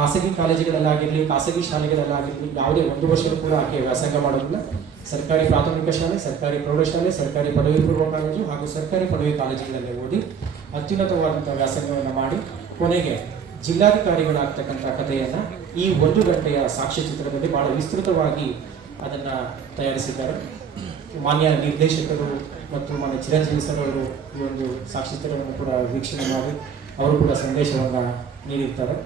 ಖಾಸಗಿ ಕಾಲೇಜುಗಳಲ್ಲಾಗಿರಲಿ, ಖಾಸಗಿ ಶಾಲೆಗಳಲ್ಲಾಗಿರಲಿ, ಯಾವುದೇ ಒಂದು ವರ್ಷವೂ ಕೂಡ ಆಕೆ ವ್ಯಾಸಂಗ ಮಾಡೋದಿಲ್ಲ. ಸರ್ಕಾರಿ ಪ್ರಾಥಮಿಕ ಶಾಲೆ, ಸರ್ಕಾರಿ ಪ್ರೌಢಶಾಲೆ, ಸರ್ಕಾರಿ ಪದವಿ ಪೂರ್ವ ಕಾಲೇಜು ಹಾಗೂ ಸರ್ಕಾರಿ ಪದವಿ ಕಾಲೇಜುಗಳಲ್ಲಿ ಓದಿ ಅತ್ಯುನ್ನತವಾದಂಥ ವ್ಯಾಸಂಗವನ್ನು ಮಾಡಿ ಕೊನೆಗೆ ಜಿಲ್ಲಾಧಿಕಾರಿಗಳಾಗ್ತಕ್ಕಂಥ ಕಥೆಯನ್ನು ಈ ಒಂದು ಗಂಟೆಯ ಸಾಕ್ಷ್ಯಚಿತ್ರದಲ್ಲಿ ಬಹಳ ವಿಸ್ತೃತವಾಗಿ ಅದನ್ನು ತಯಾರಿಸಿದ್ದಾರೆ. ಮಾನ್ಯ ನಿರ್ದೇಶಕರು ಮತ್ತು ಮಾನ್ಯ ಚಿರಂಜೀವಿ ಸರ್ ಅವರು ಈ ಒಂದು ಸಾಕ್ಷ್ಯಚಿತ್ರವನ್ನು ಕೂಡ ವೀಕ್ಷಣೆ ಮಾಡಿ, ಅವರು ಕೂಡ ಸಂದೇಶವನ್ನು ನೀಡಿರ್ತಾರೆ.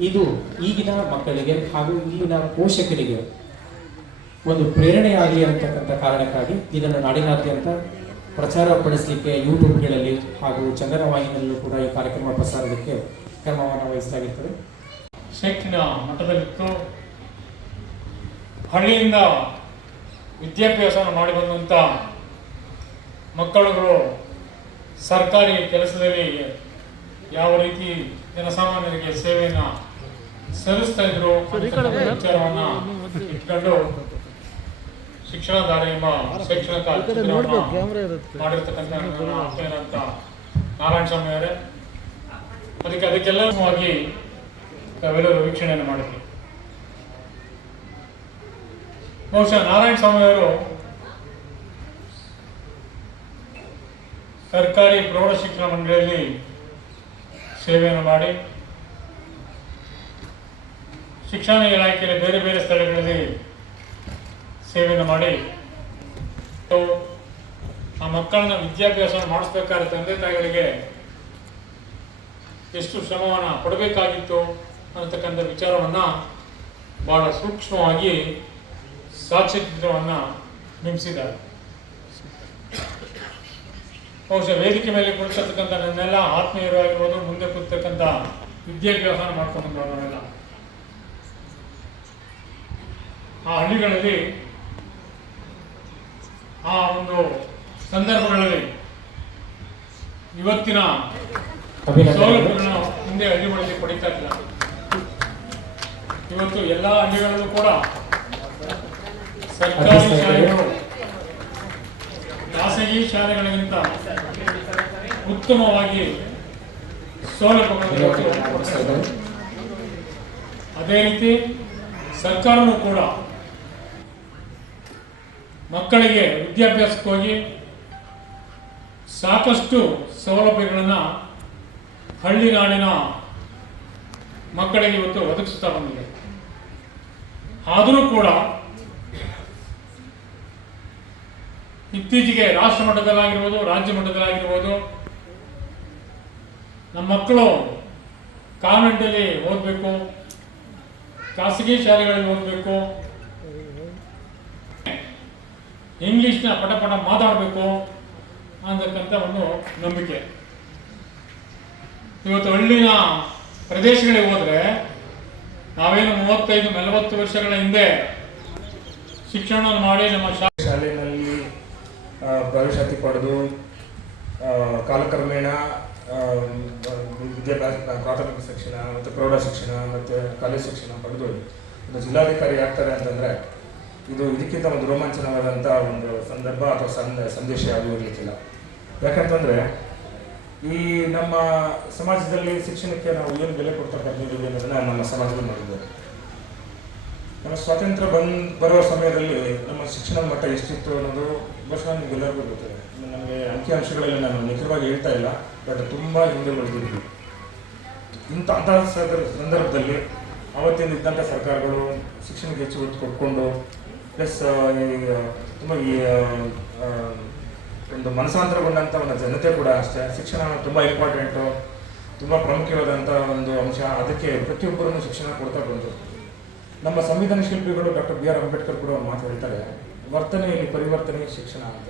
ಇದು ಈಗಿನ ಮಕ್ಕಳಿಗೆ ಹಾಗೂ ಈಗಿನ ಪೋಷಕರಿಗೆ ಒಂದು ಪ್ರೇರಣೆಯಾಗಲಿ ಅಂತಕ್ಕಂಥ ಕಾರಣಕ್ಕಾಗಿ ಇದನ್ನು ನಾಡಿನಾದ್ಯಂತ ಪ್ರಚಾರ ಪಡಿಸಲಿಕ್ಕೆ ಯೂಟ್ಯೂಬ್ಗಳಲ್ಲಿ ಹಾಗೂ ಚಂದನ ವಾಹಿನಿಯಲ್ಲೂ ಕೂಡ ಈ ಕಾರ್ಯಕ್ರಮ ಪ್ರಸಾರಕ್ಕೆ ಕ್ರಮವನ್ನು ವಹಿಸಲಾಗಿರ್ತದೆ. ಶೈಕ್ಷಣಿಕ ಮಟ್ಟದಲ್ಲಿತ್ತು ಹಳ್ಳಿಯಿಂದ ವಿದ್ಯಾಭ್ಯಾಸವನ್ನು ಮಾಡಿ ಬಂದಂಥ ಮಕ್ಕಳುಗಳು ಸರ್ಕಾರಿ ಕೆಲಸದಲ್ಲಿ ಯಾವ ರೀತಿ ಜನಸಾಮಾನ್ಯರಿಗೆ ಸೇವೆಯನ್ನು ಸಲ್ಲಿಸ್ತಾ ಇದ್ರು ವಿಚಾರವನ್ನ ಇಟ್ಕೊಂಡು ಶಿಕ್ಷಣ ದಾರಿ ಎಂಬ ಶೈಕ್ಷಣಿಕ ಮಾಡಿರ್ತಕ್ಕಂಥ ನಾರಾಯಣ ಸ್ವಾಮಿ ಅವರೇ. ಅದಕ್ಕೆ ಅದಕ್ಕೆಲ್ಲವಾಗಿ ತಾವೆಲ್ಲರೂ ವೀಕ್ಷಣೆಯನ್ನು ಮಾಡಿದ್ವಿ. ಬಹುಶಃ ನಾರಾಯಣ ಸ್ವಾಮಿ ಅವರು ಸರ್ಕಾರಿ ಪ್ರೌಢ ಶಿಕ್ಷಣ ಮಂಡಳಿಯಲ್ಲಿ ಸೇವೆಯನ್ನು ಮಾಡಿ ಶಿಕ್ಷಣ ಇಲಾಖೆಯಲ್ಲಿ ಬೇರೆ ಬೇರೆ ಸ್ಥಳಗಳಲ್ಲಿ ಸೇವೆಯನ್ನು ಮಾಡಿ. ಆ ಮಕ್ಕಳನ್ನ ವಿದ್ಯಾಭ್ಯಾಸವನ್ನು ಮಾಡಿಸ್ಬೇಕಾದ್ರೆ ತಂದೆ ತಾಯಿಗಳಿಗೆ ಎಷ್ಟು ಶ್ರಮವನ್ನು ಕೊಡಬೇಕಾಗಿತ್ತು ಅನ್ನತಕ್ಕಂಥ ವಿಚಾರವನ್ನು ಬಹಳ ಸೂಕ್ಷ್ಮವಾಗಿ ಸಾಕ್ಷ್ಯಚಿತ್ರವನ್ನು ಬಿಂಬಿಸಿದ್ದಾರೆ. ಬಹುಶಃ ವೇದಿಕೆ ಮೇಲೆ ಕುಳಿತಕ್ಕಂಥ ನನ್ನೆಲ್ಲ ಆತ್ಮೀಯರು ಆಗಿರ್ಬೋದು ಮುಂದೆ ಕೂತಕ್ಕಂಥ ವಿದ್ಯಾಭ್ಯಾಸ ಮಾಡ್ಕೊಂಡು ಬಂದವರೆಲ್ಲ ಆ ಹಳ್ಳಿಗಳಲ್ಲಿ ಆ ಒಂದು ಸಂದರ್ಭಗಳಲ್ಲಿ ಇವತ್ತಿನ ಸೌಲಭ್ಯಗಳನ್ನು ಮುಂದೆ ಹಳ್ಳಿಗಳಲ್ಲಿ ಪಡಿತಾ ಇಲ್ಲ. ಇವತ್ತು ಎಲ್ಲ ಹಳ್ಳಿಗಳಲ್ಲೂ ಕೂಡ ಸರ್ಕಾರಿ ಶಾಲೆಗಳು ಖಾಸಗಿ ಶಾಲೆಗಳಿಗಿಂತ ಉತ್ತಮವಾಗಿ ಸೌಲಭ್ಯಗಳನ್ನು ಅದೇ ರೀತಿ ಸರ್ಕಾರವೂ ಕೂಡ ಮಕ್ಕಳಿಗೆ ವಿದ್ಯಾಭ್ಯಾಸಕ್ಕೋಗಿ ಸಾಕಷ್ಟು ಸೌಲಭ್ಯಗಳನ್ನು ಹಳ್ಳಿ ನಾಡಿನ ಮಕ್ಕಳಿಗೆ ಇವತ್ತು ಒದಗಿಸುತ್ತಾ ಬಂದಿದೆ. ಆದರೂ ಕೂಡ ಇತ್ತೀಚೆಗೆ ರಾಷ್ಟ್ರ ಮಟ್ಟದಲ್ಲಾಗಿರ್ಬೋದು ರಾಜ್ಯ ಮಟ್ಟದಲ್ಲಾಗಿರ್ಬೋದು ನಮ್ಮ ಮಕ್ಕಳು ಕಾನ್ವೆಂಟಲ್ಲಿ ಓದಬೇಕು, ಖಾಸಗಿ ಶಾಲೆಗಳಲ್ಲಿ ಓದಬೇಕು ಇಂಗ್ಲಿಷ್ನ ಪಟ ಮಾತಾಡಬೇಕು ಅಂತಕ್ಕಂಥ ಒಂದು ನಂಬಿಕೆ. ಇವತ್ತು ಹಳ್ಳಿನ ಪ್ರದೇಶಗಳಿಗೆ ಹೋದರೆ ನಾವೇನು ಮೂವತ್ತೈದು, ನಲವತ್ತು ವರ್ಷಗಳ ಹಿಂದೆ ಶಿಕ್ಷಣವನ್ನು ಮಾಡಿ ನಮ್ಮ ಶಾಲೆಯಲ್ಲಿ ಪ್ರವೇಶಾತಿ ಪಡೆದು ಕಾಲಕ್ರಮೇಣ ವಿದ್ಯಾಭ್ಯಾಸ, ಪ್ರಾಥಮಿಕ ಶಿಕ್ಷಣ ಮತ್ತು ಪ್ರೌಢ ಶಿಕ್ಷಣ ಮತ್ತು ಕಾಲೇಜು ಶಿಕ್ಷಣ ಪಡೆದು ಜಿಲ್ಲಾಧಿಕಾರಿ ಆಗ್ತಾರೆ ಅಂತಂದರೆ ಇದು ಇದಕ್ಕಿಂತ ಒಂದು ರೋಮಾಂಚನವಾದಂಥ ಒಂದು ಸಂದರ್ಭ ಅಥವಾ ಸಂದ, ಸಂದೇಶ ಯಾವುದೂ ಇರಲಿಕ್ಕಿಲ್ಲ. ಯಾಕಂತಂದರೆ, ಈ ನಮ್ಮ ಸಮಾಜದಲ್ಲಿ ಶಿಕ್ಷಣಕ್ಕೆ ನಾವು ಏನು ಬೆಲೆ ಕೊಡ್ತಾ ಬಂದಿದ್ದೀವಿ ಅನ್ನೋದನ್ನ ನಮ್ಮ ಸಮಾಜದಲ್ಲಿ ನೋಡಿದ್ದೇವೆ. ನಮ್ಮ ಸ್ವಾತಂತ್ರ್ಯ ಬಂದ್, ಬರುವ ಸಮಯದಲ್ಲಿ ನಮ್ಮ ಶಿಕ್ಷಣ ಮಟ್ಟ ಎಷ್ಟಿತ್ತು ಅನ್ನೋದು ಬಹುಶಃ ನಿಮಗೆಲ್ಲರಿಗೂ ಗೊತ್ತಿದೆ ನಮಗೆ ಅಂಕಿಅಂಶಗಳಲ್ಲಿ ನಾನು ನಿಖರವಾಗಿ ಹೇಳ್ತಾ ಇಲ್ಲ, ಬಟ್ ತುಂಬ ಹಿಂದೆ ಉಳಿದಿದ್ವಿ ಇಂಥ ಅಂತಹ ಸಂದರ್ಭ- ಸಂದರ್ಭದಲ್ಲಿ ಅವತ್ತಿನ ಇದ್ದಂಥ ಸರ್ಕಾರಗಳು ಶಿಕ್ಷಣಕ್ಕೆ ಹೆಚ್ಚು ಒತ್ತು ಕೊಟ್ಕೊಂಡು ಪ್ಲಸ್ ತುಂಬ ಈ ಒಂದು ಮನಸಾಂತರಗೊಂಡಂಥ ಒಂದು ಜನತೆ ಕೂಡ ಅಷ್ಟೇ. ಶಿಕ್ಷಣ ತುಂಬ ಇಂಪಾರ್ಟೆಂಟು ತುಂಬ ಪ್ರಮುಖವಾದಂಥ ಒಂದು ಅಂಶ. ಅದಕ್ಕೆ ಪ್ರತಿಯೊಬ್ಬರನ್ನು ಶಿಕ್ಷಣ ಕೊಡ್ತಾ ಬಂದರು. ನಮ್ಮ ಸಂವಿಧಾನ ಶಿಲ್ಪಿಗಳು ಡಾಕ್ಟರ್ ಬಿ ಆರ್ ಅಂಬೇಡ್ಕರ್ ಕೂಡ ಮಾತು ಹೇಳ್ತಾರೆ, ವರ್ತನೆಯಲ್ಲಿ ಪರಿವರ್ತನೆ ಶಿಕ್ಷಣ ಅಂತ.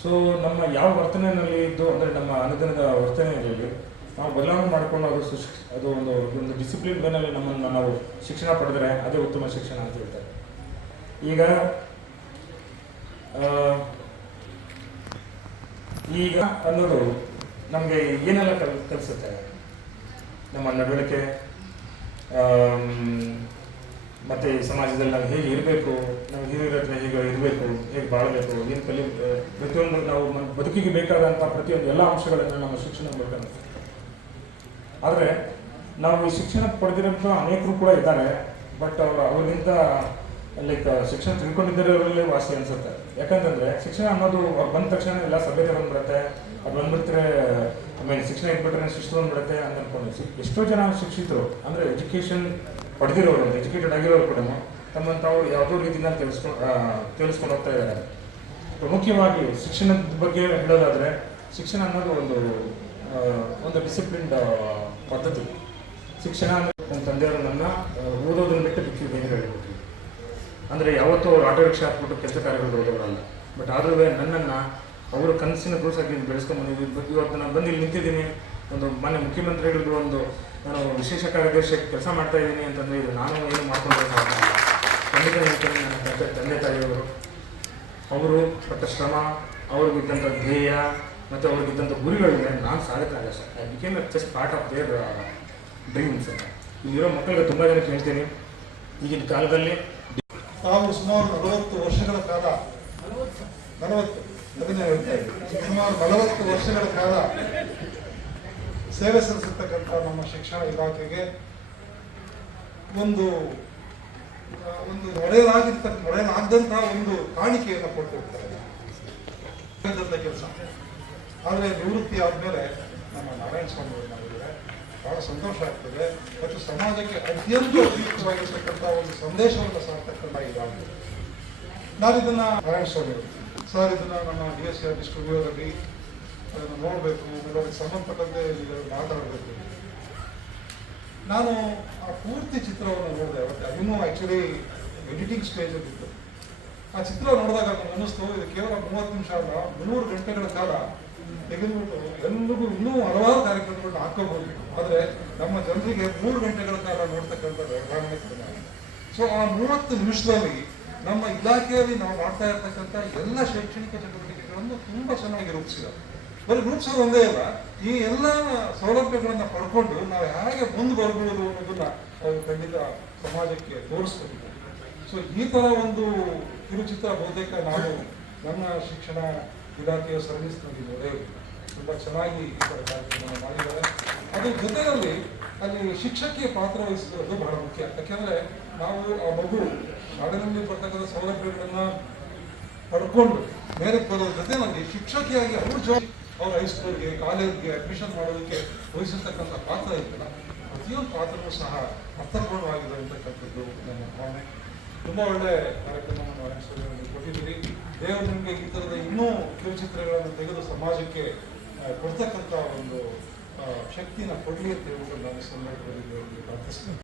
ಸೊ ನಮ್ಮ ಯಾವ ವರ್ತನೆಯಲ್ಲಿ ಇದ್ದು, ಅಂದರೆ ನಮ್ಮ ಅನುದಾನದ ವರ್ತನೆಯಲ್ಲಿ ನಾವು ಬದಲಾವಣೆ ಮಾಡಿಕೊಂಡು ಅದು ಅದು ಒಂದು ಒಂದು ಡಿಸಿಪ್ಲಿನ್ ಬೇನಲ್ಲಿ ನಮ್ಮನ್ನು ನಾವು ಶಿಕ್ಷಣ ಪಡೆದರೆ ಅದೇ ಉತ್ತಮ ಶಿಕ್ಷಣ ಅಂತ ಹೇಳ್ತಾರೆ. ಈಗ ಈಗ ಅನ್ನೋದು ನಮಗೆ ಏನೆಲ್ಲ ಕಲ್, ಕಲಿಸುತ್ತೆ? ನಮ್ಮ ನಡವಳಿಕೆ ಮತ್ತು ಸಮಾಜದಲ್ಲಿ ನಾವು ಹೇಗೆ ಇರಬೇಕು, ನಾವು ಹಿರಿಯರ ಹತ್ರ ಹೇಗೆ ಇರಬೇಕು, ಹೇಗೆ ಬಾಳಬೇಕು, ಏನು ಕಲಿ ಪ್ರತಿಯೊಂದು ನಾವು ಬದುಕಿಗೆ ಬೇಕಾದಂಥ ಪ್ರತಿಯೊಂದು ಎಲ್ಲ ಅಂಶಗಳನ್ನು ನಮ್ಮ ಶಿಕ್ಷಣ ಬೇಕಾಗುತ್ತೆ ಆದರೆ, ನಾವು ಈ ಶಿಕ್ಷಣ ಪಡೆದಿರೋಂಥ ಅನೇಕರು ಕೂಡ ಇದ್ದಾರೆ, ಬಟ್ ಅವರು ಅವ್ರಿಗಿಂತ ಲೈಕ್ ಶಿಕ್ಷಣ ತಿಳ್ಕೊಂಡಿದ್ದವರಲ್ಲಿ ವಾಸಿ ಅನ್ಸುತ್ತೆ. ಯಾಕಂತಂದ್ರೆ ಶಿಕ್ಷಣ ಅನ್ನೋದು ಬಂದ ತಕ್ಷಣ ಎಲ್ಲ ಸಭ್ಯತೆ ಬಂದ್ಬಿಡುತ್ತೆ. ಅದು ಬಂದ್ಬಿಟ್ರೆ ಆಮೇಲೆ ಶಿಕ್ಷಣ ಇಟ್ಬಿಟ್ರೆ ಶಿಕ್ಷಣ ಬಂದ್ಬಿಡುತ್ತೆ ಅಂತ ಅನ್ಕೊಂಡು ಎಷ್ಟೋ ಜನ ಶಿಕ್ಷಿತರು, ಅಂದರೆ ಎಜುಕೇಷನ್ ಪಡೆದಿರೋರು ಎಜುಕೇಟೆಡ್ ಆಗಿರೋರು ಕೂಡ ತಮ್ಮನ್ನು ತಾವು ಯಾವುದೋ ರೀತಿಯಿಂದ ತಿಳಿಸ್ಕೊಂಡು ತಿಳಿಸ್ಕೊಂಡು ಹೋಗ್ತಾ ಇದ್ದಾರೆ. ಪ್ರಮುಖವಾಗಿ ಶಿಕ್ಷಣದ ಬಗ್ಗೆ ಹೇಳೋದಾದ್ರೆ, ಶಿಕ್ಷಣ ಅನ್ನೋದು ಒಂದು ಒಂದು ಡಿಸಿಪ್ಲಿನ್ಡ್ ಪದ್ಧತಿ. ಶಿಕ್ಷಣ ನನ್ನ ತಂದೆಯವರು ನನ್ನ ಓದೋದನ್ನು ಬಿಟ್ಟು ಬಿಟ್ಟು ಬೇರೆ ಹೇಳಿಬಿಟ್ರು ಅಂದರೆ ಯಾವತ್ತೂ ಅವ್ರು ಆಟೋ ರಿಕ್ಷಾ ಹಾಕ್ಬಿಟ್ಟು ಕೆಲಸ ಕಾರ್ಯಗಳು ಬರೋದವರಲ್ಲ ಬಟ್ ಆದ್ರೂ ನನ್ನನ್ನು ಅವರು ಕನಸಿನ ಕೂಸಾಗಿ ಬೆಳೆಸ್ಕೊಂಡು ಬಂದಿದ್ದು ಇವತ್ತು ನಾನು ಬಂದು ಇಲ್ಲಿ ನಿಂತಿದ್ದೀನಿ. ಒಂದು ಮಾನ್ಯ ಮುಖ್ಯಮಂತ್ರಿಗಳಿಗೂ ಒಂದು, ನಾನು ವಿಶೇಷ ಕಾರ್ಯದರ್ಶಿ ಕೆಲಸ ಮಾಡ್ತಾ ಇದ್ದೀನಿ ಅಂತಂದರೆ ಇದು ನಾನು ಏನು ಮಾಡ್ಕೊಂಡು. ಖಂಡಿತ ಹೇಳ್ತೀನಿ ನನ್ನ ತಂದೆ ತಂದೆ ತಾಯಿಯವರು. ಅವರು ಪಟ್ಟ ಶ್ರಮ ಅವ್ರಿಗಿದ್ದಂಥ ಧ್ಯೇಯ ಮತ್ತು ಅವ್ರಿಗಿದ್ದಂಥ ಗುರಿಗಳಿಗೆ ನಾನು ಸಾಧಿತಾಗ sir. I became just part of their dreams ಅಂತ ಇಲ್ಲಿರೋ ಮಕ್ಕಳಿಗೆ ತುಂಬ ಜನಕ್ಕೆ ಹೇಳ್ತೀನಿ ಈಗಿನ ಕಾಲದಲ್ಲಿ ತಾವು ಸುಮಾರು ನಲವತ್ತು ವರ್ಷಗಳ ಕಾಲ, ನಲವತ್ತು, ಅದನ್ನೇ ಹೇಳ್ತಾ ಸುಮಾರು ನಲವತ್ತು ವರ್ಷಗಳ ಕಾಲ ಸೇವೆ ಸಲ್ಲಿಸತಕ್ಕಂಥ ನಮ್ಮ ಶಿಕ್ಷಣ ಇಲಾಖೆಗೆ ಒಂದು ಒಂದು ಒಡೆಯಲಾಗಿರ್ತಕ್ಕ ಒಡೆಯಲಾಗದಂತಹ ಒಂದು ಕಾಣಿಕೆಯನ್ನು ಕೊಟ್ಟಿರ್ತಾರೆ. ಕೆಲಸ. ಆದರೆ ನಿವೃತ್ತಿ ಆದಮೇಲೆ ನಮ್ಮ ನಾರಾಯಣ ಸ್ವಾಮಿ ಬಹಳ ಸಂತೋಷ ಆಗ್ತದೆ. ಮತ್ತು ಸಮಾಜಕ್ಕೆ ಅತ್ಯಂತ ಉಪಯುಕ್ತವಾಗಿರ್ತಕ್ಕಂಥ ಒಂದು ಸಂದೇಶವನ್ನು ಸಾರ್ತಕ್ಕಂಥ ಇದಾಗಿದೆ ನಾನು ಇದನ್ನ ನಾರಾಯಣ ಸ್ವಾಮಿ ಸರ್ ಇದನ್ನ ನಮ್ಮ ಡಿ ಎಸ್ ಆರ್ ಸ್ಟುಡಿಯೋದಲ್ಲಿ ಅದನ್ನು ನೋಡಬೇಕು ಅದಕ್ಕೆ ಸಂಬಂಧಪಟ್ಟಂತೆ ಮಾತಾಡಬೇಕು. ನಾನು ಆ ಪೂರ್ತಿ ಚಿತ್ರವನ್ನು ನೋಡಿದೆ ಅವತ್ತೆ. ಅದನ್ನು ಆ್ಯಕ್ಚುಲಿ ಎಡಿಟಿಂಗ್ ಸ್ಟೇಜಲ್ಲಿತ್ತು ಆ ಚಿತ್ರ ನೋಡಿದಾಗ ನನಗೆ ಅನ್ನಿಸ್ತು ಇದು ಕೇವಲ ಮೂವತ್ತು ನಿಮಿಷ ಅಲ್ಲ ಮೂರು ಗಂಟೆಗಳ ಕಾಲ ತೆಗೆದುಬಿಟ್ಟು ಎಲ್ಲರಿಗೂ ಇನ್ನೂ ಹಲವಾರು ಕಾರ್ಯಕ್ರಮಗಳನ್ನ ಹಾಕೋಬಹುದು ಆದರೆ ನಮ್ಮ ಜನರಿಗೆ ಮೂರು ಗಂಟೆಗಳ ಕಾಲ ನೋಡ್ತಕ್ಕಂಥ ವ್ಯವಹಾರನೇ ಕಡಿಮೆ. ಸೊ ಆ ಮೂವತ್ತು ನಿಮಿಷದಲ್ಲಿ ನಮ್ಮ ಇಲಾಖೆಯಲ್ಲಿ ನಾವು ಮಾಡ್ತಾ ಇರ್ತಕ್ಕಂಥ ಎಲ್ಲ ಶೈಕ್ಷಣಿಕ ಚಟುವಟಿಕೆಗಳನ್ನು ತುಂಬಾ ಚೆನ್ನಾಗಿ ರೂಪಿಸಿದ್ದಾರೆ. ಬರೀ ರೂಪಿಸೋದು ಒಂದೇ ಅಲ್ಲ, ಈ ಎಲ್ಲ ಸೌಲಭ್ಯಗಳನ್ನ ಪಡ್ಕೊಂಡು ನಾವು ಹೇಗೆ ಮುಂದೆ ಬರ್ಬೋದು ಅನ್ನೋದನ್ನ ಅವರು ಖಂಡಿತ ಸಮಾಜಕ್ಕೆ ತೋರಿಸ್ಬೇಕು ಸೊ ಈ ತರ ಒಂದು ಕಿರುಚಿತ್ರ ಬಹುತೇಕ ನಾವು ನಮ್ಮ ಶಿಕ್ಷಣ ಇಲಾಖೆಯ ಸರ್ವಿಸ್ ನೀಡಿದ್ದಾರೆ. ತುಂಬಾ ಚೆನ್ನಾಗಿ ಈ ತರ ಕಾರ್ಯಕ್ರಮ ಮಾಡಿದ್ದಾರೆ ಅದ್ರ ಜೊತೆಯಲ್ಲಿ ಅಲ್ಲಿ ಶಿಕ್ಷಕಿಯ ಪಾತ್ರ ವಹಿಸಿರೋದು ಬಹಳ ಮುಖ್ಯ ಯಾಕೆಂದರೆ ನಾವು ಆ ಮಗು ಶಾಲೆಯಲ್ಲಿ ಬರ್ತಕ್ಕಂಥ ಸೌಲಭ್ಯಗಳನ್ನ ಪಡ್ಕೊಂಡು ಮೇಲೆ ಬರೋದ್ರ ಜೊತೆನಲ್ಲಿ ಶಿಕ್ಷಕಿಯಾಗಿ ಅವ್ರ ಜಾಬ್ ಅವ್ರ ಹೈಸ್ಕೂಲ್ಗೆ ಕಾಲೇಜ್ಗೆ ಅಡ್ಮಿಷನ್ ಮಾಡೋದಕ್ಕೆ ವಹಿಸಿರ್ತಕ್ಕಂಥ ಪಾತ್ರ ಇತ್ತಲ್ಲ ಪ್ರತಿಯೊಂದು ಪಾತ್ರವೂ ಸಹ ಅರ್ಥಪೂರ್ಣವಾಗಿ ತುಂಬಾ ಒಳ್ಳೆ ಕಾರ್ಯಕ್ರಮವನ್ನು ನಾರಾಯಣಸ್ವಾಮಿ ಕೊಟ್ಟಿದ್ದೀರಿ ದೇವರು ನಿಮಗೆ ಈ ಥರದ ಇನ್ನೂ ಕಿರುಚಿತ್ರಗಳನ್ನು ತೆಗೆದು ಸಮಾಜಕ್ಕೆ ಕೊಡ್ತಕ್ಕಂಥ ಒಂದು ಶಕ್ತಿನ ಕೊಡಲಿ ಅಂತ ಹೇಳ್ಬಿಟ್ಟು ನಾನು ಸಂದರ್ಭದಲ್ಲಿ ಪ್ರಾರ್ಥಿಸ್ತೇನೆ.